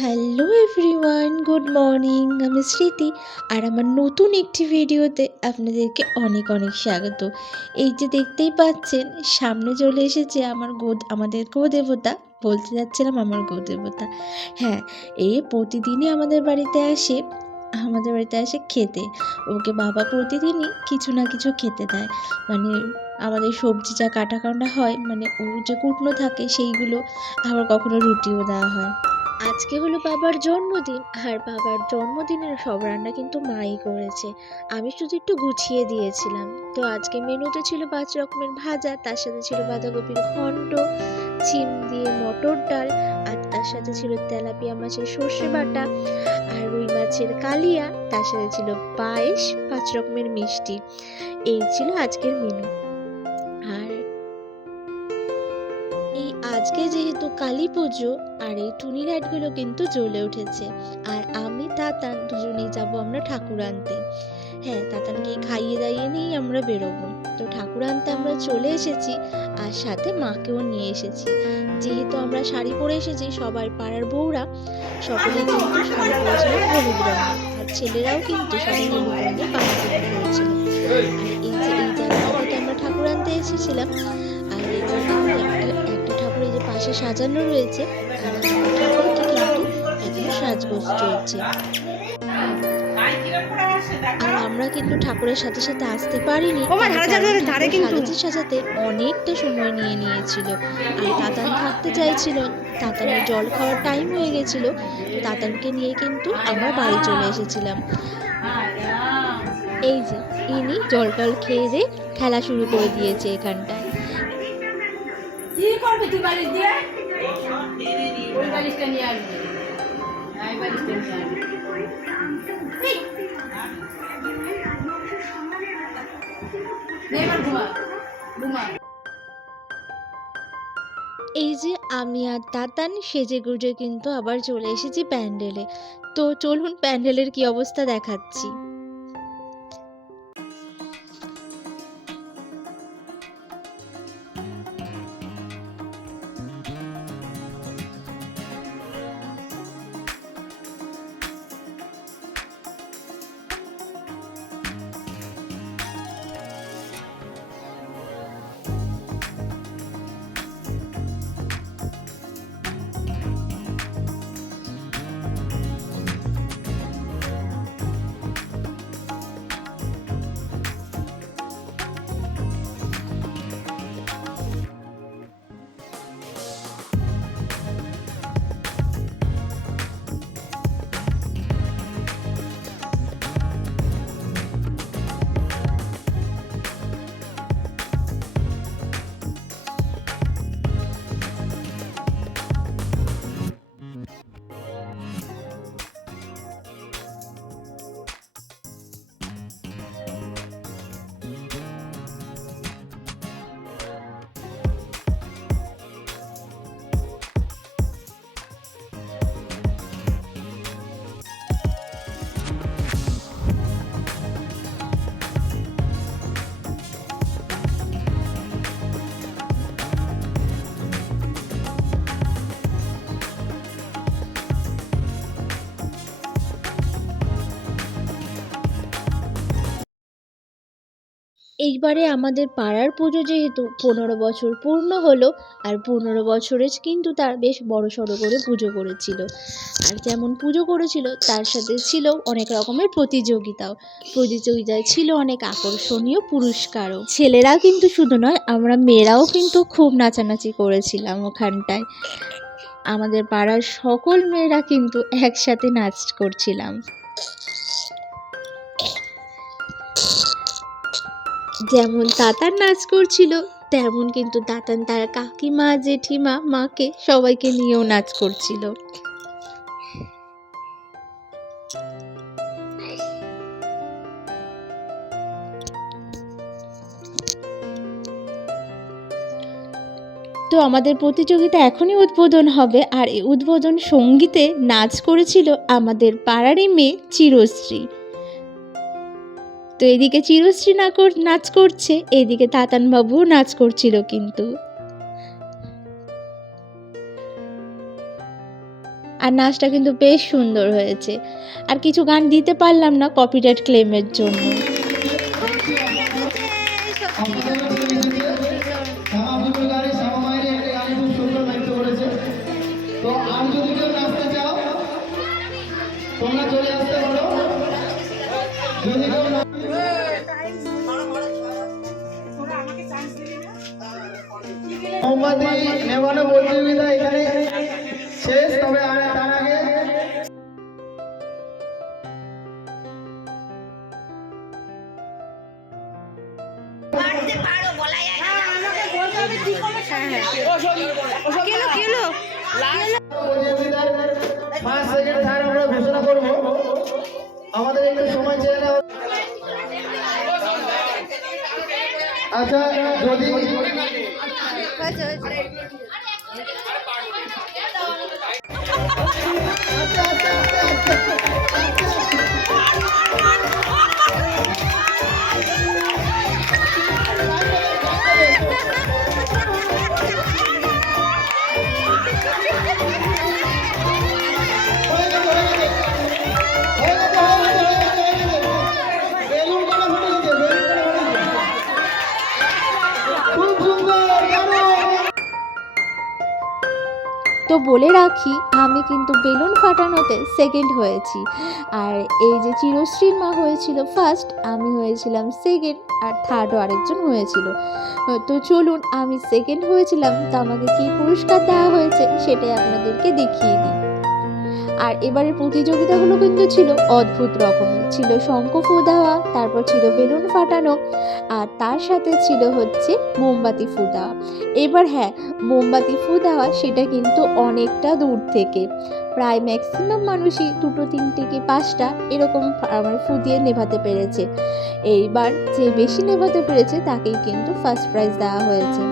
Hello everyone, good morning. আমি স্মৃতি আর আমার নতুন একটি ভিডিওতে আপনাদেরকে অনেক অনেক স্বাগত। এই যে দেখতেই পাচ্ছেন সামনে চলে এসেছে আমাদের গোদেবতা, বলতে যাচ্ছিলাম আমার গোদেবতা। হ্যাঁ, প্রতিদিনই আমাদের বাড়িতে আসে খেতে। ওকে বাবা প্রতিদিনই কিছু না কিছু খেতে দেয়। মানে আমাদের সবজি যা কাটা হয়, মানে ওর যে কুটনো থাকে সেইগুলো, আবার কখনো রুটিও দেওয়া হয়। আজকে হলো বাবার জন্মদিন, আর বাবার জন্মদিনের সব রান্না কিন্তু মাই করেছে। আমি শুধু একটু গুছিয়ে দিয়েছিলাম। তো আজকে মেনুতে ছিল 5 রকমের ভাজা, তার সাথে ছিল বাঁধাকপির ঘন্ট, শিম দিয়ে মটর ডাল, আর তার সাথে ছিল তেলাপিয়া মাছের সর্ষে বাটা, আর রুই মাছের কালিয়া, তার সাথে ছিল পায়েস, 5 রকমের মিষ্টি। এই ছিল আজকের মেনু। আর এই আজকে যেহেতু কালী পুজো, আর এই টুনি লাইটগুলো কিন্তু জ্বলে উঠেছে, আর আমি তাতান দুজনেই যাব আমরা ঠাকুর আনতে। হ্যাঁ, তাতানকে খাইয়ে দাইয়ে নিয়েই আমরা বেরোবো। তো ঠাকুর আনতে আমরা চলে এসেছি, আর সাথে মাকেও নিয়ে এসেছি। যেহেতু আমরা শাড়ি পরে এসেছি, সবাই পাড়ার বউরা সকলেই কিন্তু শাড়ি পরেছিলাম হলুদ রঙের, আর ছেলেরাও কিন্তু সবাই হলুদ রঙের পাঞ্জাবি পরেছিল। আর এই জায়গাটাতে আমরা ঠাকুর আনতে এসেছিলাম। আর এই যে একটা ঠাকুর এই যে পাশে সাজানো রয়েছে, আর ঠাকুরকে কিন্তু এখন সাজগোজ চলছে। আর আমরা কিন্তু ঠাকুরের সাথে সাথে আসতে পারিনি, সাজাতে সাজাতে অনেকটা সময় নিয়েছিল। আর তাতান থাকতে চাইছিল, তাতানের জল খাওয়ার টাইম হয়ে গেছিল। তাতানকে নিয়ে কিন্তু আমরা বাড়ি চলে এসেছিলাম। এই যে ইনি জল টল খেয়ে দিয়ে খেলা শুরু করে দিয়েছে এখানটায়। কি করবে তুই বালিশ দিয়ে? ওই বালিশটা নিয়ে আসবে। এই বালিশটা নিয়ে আসবে। ঘুমা। এই যে আমি আর তাতান সেজে গুজে কিন্তু আবার চলে এসেছি প্যান্ডেলে। তো চলুন প্যান্ডেলের কি অবস্থা দেখাচ্ছি। এইবারে আমাদের পাড়ার পুজো যেহেতু 15 বছর পূর্ণ হলো, আর 15 বছরে কিন্তু তার বেশ বড়সড় করে পুজো করেছিল। আর যেমন পুজো করেছিল তার সাথে ছিল অনেক রকমের প্রতিযোগিতায় ছিল অনেক আকর্ষণীয় পুরস্কারও। ছেলেরা কিন্তু শুধু নয়, আমরা মেয়েরাও কিন্তু খুব নাচানাচি করেছিলাম ওখানটায়। আমাদের পাড়ার সকল মেয়েরা কিন্তু একসাথে নাচ করছিলাম। যেমন তাতান নাচ করছিল, তেমন কিন্তু তাতান তার কাকিমা, জেঠিমা, মাকে সবাইকে নিয়েও নাচ করছিল। তো আমাদের প্রতিযোগিতা এখনই উদ্বোধন হবে, আর এই উদ্বোধন সঙ্গীতে নাচ করেছিল আমাদের পাড়ারই মেয়ে চিরশ্রী। তো এদিকে চিরশ্রী নাচ করছে, এদিকে তাতান বাবুও নাচ করছিল। কিন্তু আর নাচটা কিন্তু বেশ সুন্দর হয়েছে। আর কিছু গান দিতে পারলাম না কপিরাইট ক্লেমের জন্য। মোমবাতি নেভানো প্রতিযোগিতা এখানে শেষ, তবে তার আগে ফার্স্ট সেকেন্ড থার্ড আমরা ঘোষণা করব। আমাদের একটু সময় চেয়ে নেওয়া। আচ্ছা, যদি তো বলে রাখি, আমি কিন্তু বেলুন ফাটানোতে সেকেন্ড হয়েছি। আর এই যে চিরশ্রীর মা হয়েছিল ফার্স্ট, আমি হয়েছিলাম সেকেন্ড, আর থার্ডও আরেকজন হয়েছিল। তো চলুন, আমি সেকেন্ড হয়েছিলাম, তো আমাকে কী পুরস্কার দেওয়া হয়েছে সেটাই আপনাদেরকে দেখিয়ে দিই। আর এবারের প্রতিযোগিতাগুলো কিন্তু ছিল অদ্ভুত রকমের। ছিল শঙ্খ ফু দেওয়া, তারপর ছিল বেলুন ফাটানো, আর তার সাথে ছিল হচ্ছে মোমবাতি ফু দেওয়া। এবার হ্যাঁ, মোমবাতি ফু দেওয়া সেটা কিন্তু অনেকটা দূর থেকে, প্রায় ম্যাক্সিমাম মানুষই 2, 3 কি 5টা এরকম আমার ফু দিয়ে নেভাতে পেরেছে। এইবার যে বেশি নেভাতে পেরেছে তাকেই কিন্তু ফার্স্ট প্রাইজ দেওয়া হয়েছে।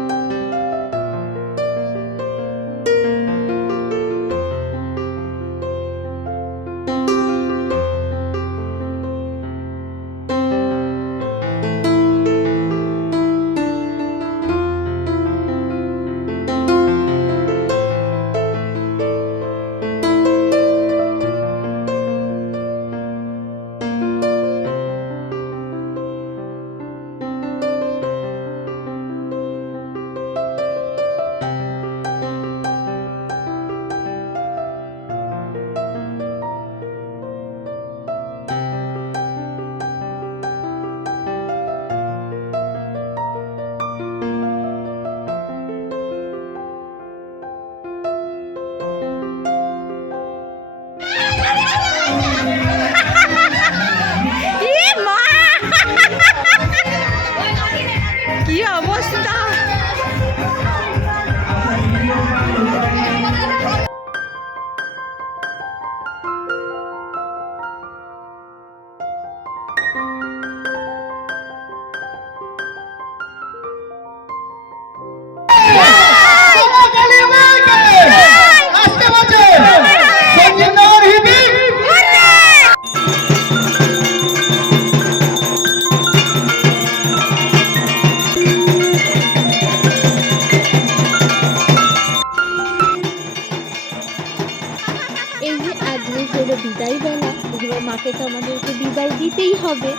বিদায়বেলা, এবার মাকে তো আমাদেরকে বিদায় দিতেই হবে।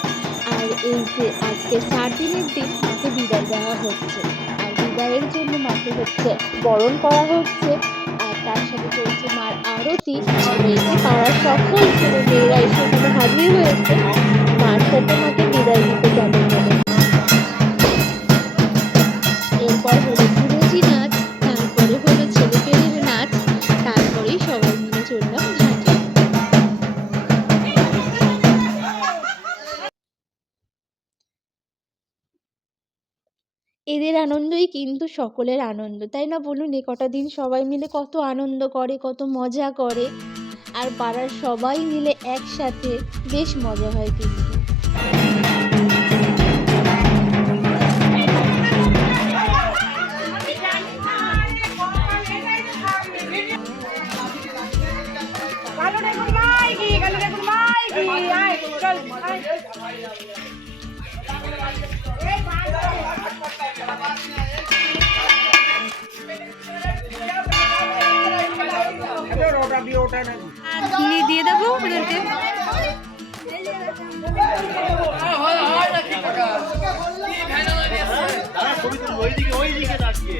আর এই যে আজকে 4 দিনের দিন মাকে বিদায় দেওয়া হচ্ছে, আর বিদায়ের জন্য মাকে হচ্ছে বরণ করা হচ্ছে, আর তার সাথে চলছে মার আরতি। আর এই যে পাড়ার সকল ছেলে মেয়েরা এসে এখানে হাজির হয়েছে মার সাথে মাকে বিদায় দিতে যাবে বলে। এরপর হলো গুরুজি নাচ, তারপরে হলো ছেলেপেলের নাচ, তারপরেই সবাই মিলে চললাম ঘাটে। এদের আনন্দই কিন্তু সকলের আনন্দ, তাই না বলুন? এ কটা দিন সবাই মিলে কত আনন্দ করে, কত মজা করে, আর পাড়ার সবাই মিলে একসাথে বেশ মজা হয় কিন্তু। আর ঘি দিয়ে দেবো ওদেরকে। ছবি তুলবো ওইদিকে দাঁড়িয়ে